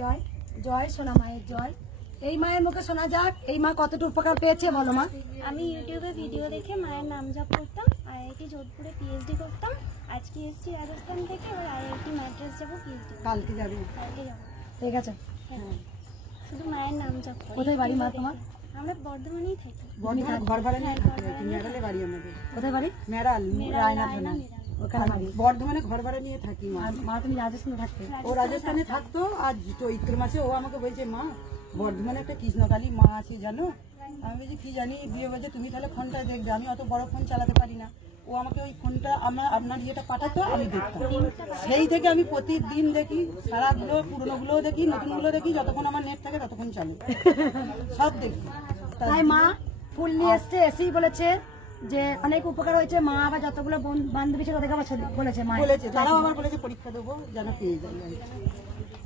জয়, জয় সোনা মায়ের জয়। এই মায়ের মুখে শোনা যাক এই মা কতটা উপকার পেয়েছে বলো মা। আমি ইউটিউবে ভিডিও দেখে মায়ের নাম জপ করতাম, IIT যোধপুরে পিএইচডি করতাম। আজকে এসেছি রাজস্থান থেকে, এবার IIT মাদ্রাজ যাবো পিএইচডি। কালকে যাবে? কালকে যাবো। ঠিক আছে। হ্যাঁ, শুধু মায়ের নাম জপ করি। কোথায় বাড়ি মা তোমার? আমরা বর্ধমানেই থাকি। ঘর ভাড়া নিয়ে থাকি, মেরালে বাড়ি আমাদের। কোথায় বাড়ি? মেরাল, রায়না থানা। ওখানে বাড়ি। বর্ধমানে ঘর ভাড়া নিয়ে থাকি। মা তুমি রাজস্থানে থাকতে? ও রাজস্থানে থাকতো, আর চৈত্র মাসে ও আমাকে বলছে মা বর্ধমানে একটা কৃষ্ণকালী মা আছে জানো। আমি বলছি কি জানি, দিয়ে বলছে তুমি তাহলে ফোনটা দেখবে। আমি অত বড় ফোন চালাতে পারি না, ও আমাকে ওই ফোনটা আপনার ইয়েটা পাঠাতো, আমি দেখতাম। সেই থেকে আমি প্রতিদিন দেখি, সারাগুলো পুরোনোগুলোও দেখি, নতুনগুলো দেখি, যতক্ষণ আমার নেট থাকে ততক্ষণ চলে, সব দেখি। তাই মা ফুল নিয়ে এসছে, এসেই বলেছে যে অনেক উপকার হয়েছে। মা আবার যতগুলো বান্ধবী ছিল তাদেরকে আবার বলেছে, মা বলেছে, তারাও আবার বলেছে পরীক্ষা দেবো যেন পেয়ে যাই।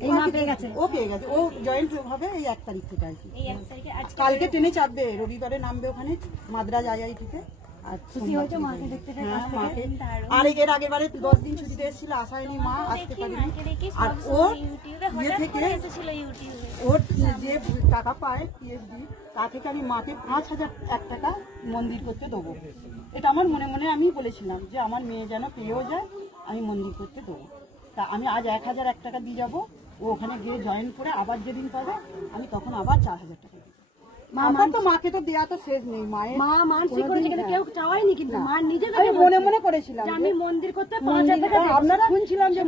এই মা পেয়ে গেছে, ও পেয়ে গেছে। ও জয়েন্ট হবে এই 1 তারিখ থেকে আর কি। এই 1 তারিখে কালকে ট্রেনে চাপবে, রবিবারে নামবে ওখানে মাদ্রাজ IIT তে। আর খুশি হয়েছে মাকে দেখতে পেয়ে? আর এর আগেবারে 10 দিন ছুটিতে এসেছিল, আসা হয়নি, মা আসতে পারেনি। আর ও ইয়ে থেকে ওর যে টাকা পায় পিএইচডি, তা থেকে আমি মাকে 5001 টাকা মন্দির করতে দেবো। এটা আমার মনে মনে আমি বলেছিলাম যে আমার মেয়ে যেন পেয়েও যায়, আমি মন্দির করতে দেবো। তা আমি আজ 1001 টাকা দিয়ে যাবো, ও ওখানে গিয়ে জয়েন করে আবার যেদিন পাবে আমি তখন আবার 4000 টাকা দেবো। মাকে তো দেয়া তো শেষ নেই। মায়ের মা মানসিক করেছে, কিন্তু কেউ চাওয়াইনি, কিন্তু মা নিজে মনে মনে করেছিলাম আমি মন্দির করতে 5000 টাকা আপনারা শুনছিলাম যে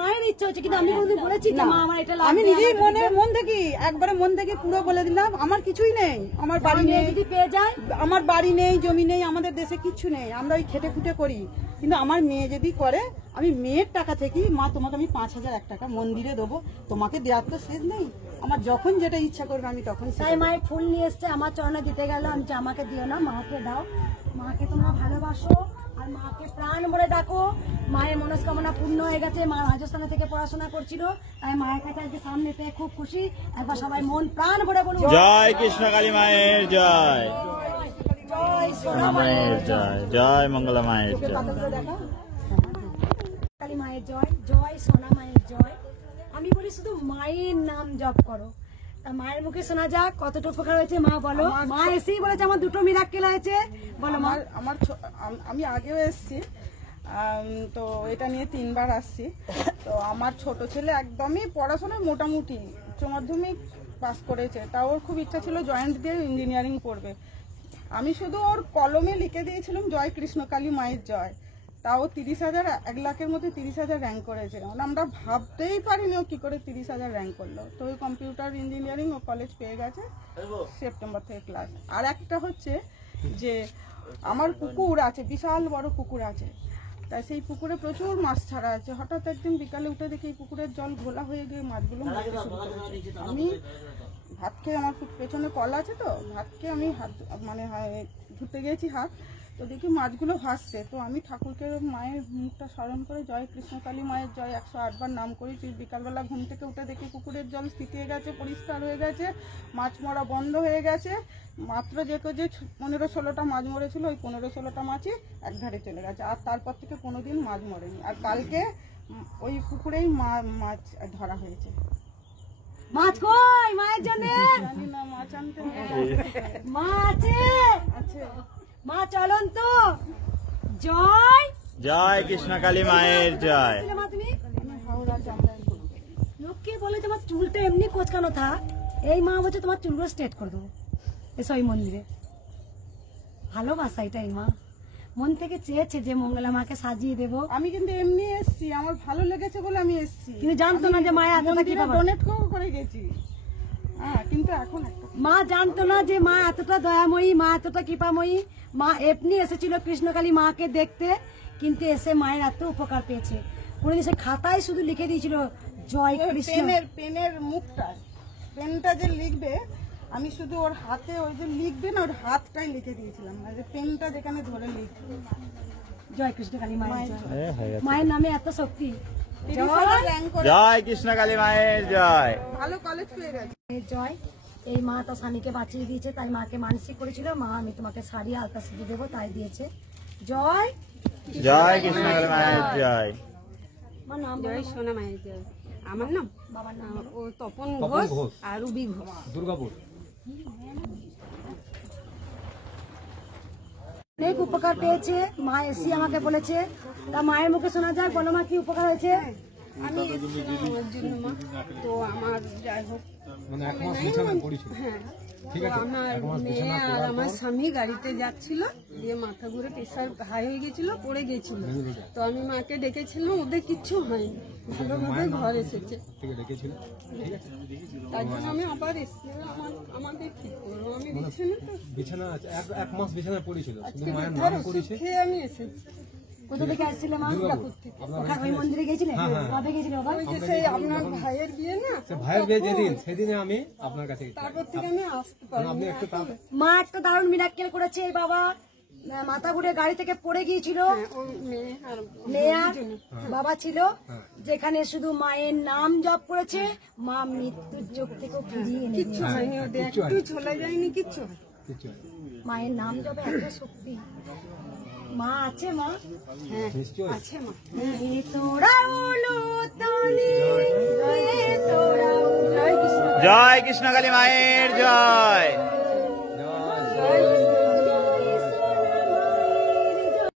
মায়ের ইচ্ছা হচ্ছে, কিন্তু আমি কোনোদিন বলেছি যে মা আমার এটা লাগবে? আমি নিজেই মন থেকে একবারে মন থেকে পুরো বলে দিলাম আমার কিছুই নেই, আমার বাড়ি নেই, যদি পেয়ে যায়, আমার বাড়ি নেই, জমি নেই, আমাদের দেশে কিচ্ছু নেই, আমরা ওই খেটে খুটে করি। কিন্তু আমার মেয়ে যদি করে, আমি মেয়ের টাকা থেকেই মা তোমাকে আমি 5001 টাকা মন্দিরে দেবো, তোমাকে দেওয়ার তো শেষ নেই, আমার যখন যেটা ইচ্ছা করবে আমি তখন। তাই মায়ের ফুল নিয়ে এসছে, আমার চরণে দিতে গেল। আমি যে আমাকে দিও না, মাকে দাও, মাকে তোমরা ভালোবাসো আর মাকে প্রাণ ভরে ডাকো। মায়ের মনস্কামনা পূর্ণ হয়ে গেছে। মা রাজস্থানে থেকে পড়াশোনা করছিল, তাই মায়ের কাছে আজকে সামনে পেয়ে খুব খুশি। একবার সবাই মন প্রাণ ভরে বলুন জয় কৃষ্ণকালী মায়ের জয়, জয় সোনা মায়ের জয়, জয় মঙ্গলা মায়ের জয়, কালী মায়ের জয়, জয় সোনা মায়ের জয়। আমি বলি শুধু মায়ের নাম জপ করো। তা মায়ের মুখে শোনা যাক কতটা উপকার হয়েছে মা বলো। মা এসেই বলেছে আমার 2টো মিরাক্কেল হয়েছে, বলো মা। আমি আগেও এসেছি, তো এটা নিয়ে 3 বার আসছি। তো আমার ছোট ছেলে একদমই পড়াশোনায় মোটামুটি উচ্চ মাধ্যমিক পাস করেছে, তাও ওর খুব ইচ্ছা ছিল জয়েন্ট দিয়ে ইঞ্জিনিয়ারিং পড়বে। আমি শুধু ওর কলমে লিখে দিয়েছিলাম জয় কৃষ্ণকালী মায়ের জয়, তাও 30,000, 1 লাখের মধ্যে 30,000 র্যাঙ্ক করেছে। আমরা ভাবতেই পারিনি ও কি করে 30,000 র্যাঙ্ক করলো। তো ওই কম্পিউটার ইঞ্জিনিয়ারিং ও কলেজ পেয়ে গেছে, সেপ্টেম্বর থেকে ক্লাস। আর একটা হচ্ছে যে আমার পুকুর আছে, বিশাল বড় পুকুর আছে, তাই সেই পুকুরে প্রচুর মাছ ছাড়া আছে। হঠাৎ একদিন বিকালে উঠে দেখি এই পুকুরের জল ঘোলা হয়ে গিয়ে মাছগুলো মরতে শুরু করেছে। আমি ভাত খেয়ে, আমার পেছনে কল আছে তো, ভাত খেয়ে আমি ধুতে গেছি হাত, তো দেখি মাছগুলো ভাসছে। তো আমি ঠাকুরকে মায়ের মুখটা স্মরণ করে জয় কৃষ্ণকালী মায়ের জয় 108 বার নাম করেছি। বিকালবেলা ঘুম থেকে উঠে দেখি পুকুরের জল স্থিতিয়ে গেছে, পরিষ্কার হয়ে গেছে, মাছ মরা বন্ধ হয়ে গেছে। মাত্র যে 15-16টা মাছ মরেছিল, ওই 15-16টা মাছই একধারে চলে গেছে। আর তারপর থেকে কোনোদিন মাছ মরেনি। আর কালকে ওই পুকুরেই মাছ ধরা হয়েছে। মাছ কই মায়ের জন্য? জানি না, মাছ আনতে মা আছে, আছে। মা চলন তো। জয় জয় কৃষ্ণকালী মায়ের জয়। মা তুমি হাওড়া চামড়ায় লোককে বলে তোমার চুলটা এমনি কোচকানো থাক, এই মা বলছে তোমার চুলগুলো স্ট্রেট করে দেবো এসো এই মন্দিরে। ভালোবাসা এটাই মা মন থেকে চেয়েছে যে মঙ্গলা মাকে সাজিয়ে দেবো। আমি কিন্তু এমনি এসছি, আমার ভালো লেগেছে বলে আমি এসছি, কিন্তু জানতো না যে মায়ের এতটা কৃপা ডোনেট করে গেছি। হ্যাঁ, কিন্তু এখন মা জানতো না যে মা এতটা দয়াময়ী, মা এতটা কৃপাময়ী। মা এমনি এসেছিল কৃষ্ণকালী মাকে দেখতে, কিন্তু এসে মায়ের এত উপকার পেয়েছে। কোনদিন সে খাতায় শুধু লিখে দিয়েছিল জয় কৃষ্ণ। পেনের মুখটা, পেনটা যে লিখবে, আমি শুধু ওর হাতে ওই যে লিখবে না, ওর হাতটাই লিখে দিয়েছিলাম, যে পেনটা যেখানে ধরে লিখবে জয় কৃষ্ণকালী মায়ের জয়। মায়ের নামে এত শক্তি। জয় কৃষ্ণকালী মায়ের জয়। ভালো কলেজ পেয়ে গেছে। জয়। এই মা তার স্বামীকে বাঁচিয়ে দিয়েছে, তাই মাকে মানসিক করেছিল মা আমি তোমাকে শাড়ি আলতা সিঁদুর দেবো, তাই দিয়েছে। জয় জয় কৃষ্ণকালী মায়ের জয়। আমার নাম জয় সোনা মায়ের জয়। আমার নাম বাবার নাম ও তপন তপন ঘোষ ঘোষ। আর রুবি ঘোষ। দুর্গাপুর। অনেক উপকার পেয়েছে, মা এসি আমাকে বলেছে। তা মায়ের মুখে শোনা যায়, বলো মা কি উপকার হয়েছে। আমি এসেছিলাম আমার জন্য মা, তো আমার যাই হোক মানে 1 মাস বিছানায় পড়েছিল। হ্যাঁ, ঠিক তো আছে, আমার 1 মাস মেয়ে বিছানা আর পড়ার আমার পর স্বামী গাড়িতে যাচ্ছিল, দিয়ে মাথা ঘুরে প্রেশার হাই হয়ে গেছিল, পড়ে গেছিল। তো আমি মাকে ডেকেছিলাম, ওদের কিচ্ছু হয়নি, ভালোভাবে ঘর এসেছে। থেকে ডেকেছিল। ঠিক আছে, তার জন্য আমি আবার এসেছি, আমাকে ঠিক করবো, আমি বিছানা তো বিছানা আছে, 1 মাস বিছানায় পড়েছিল, শুধু আজকে মায়ের ব্যথার নাম ওষুধ করেছে। খেয়ে আমি এসেছি। কোথা থেকে আসছিলে মা? দুর্গাপুর। ওখানে ওই মন্দিরে গেছিলেন? হ্যাঁ। কবে গেছিলেন বাবা? ওই যে সেই আপনার ভাইয়ের বিয়ে না, সে ভাইয়ের বিয়ে যেদিন, সেদিনে আমি আপনার কাছে গেছিলাম। তারপর থেকে আমি আসতে পারি আপনি একটু তাড়াতাড়ি মা একটা দারুণ মিরাক্কেল করেছে। এই বাবা মাথা ঘুরে গাড়ি থেকে পড়ে গিয়েছিল, ও মেয়ে আর মেয়ে আর বাবা ছিল, যেখানে শুধু মায়ের নাম জপ করেছে, মা মৃত্যুর চোখ থেকে ফিরিয়ে এনে কিচ্ছু হয়নি, ওদের একটু চলে যায়নি, কিচ্ছু হয়নি। কিছু হয়নি। মায়ের নাম জপে এত শক্তি। মা আছে মা? হ্যাঁ নিশ্চয়ই। আছে মা। এ তোরা উলু তনি, এ তোরা উলু। জয় কৃষ্ণ। জয় কৃষ্ণ কালী মায়ের জয়। জয়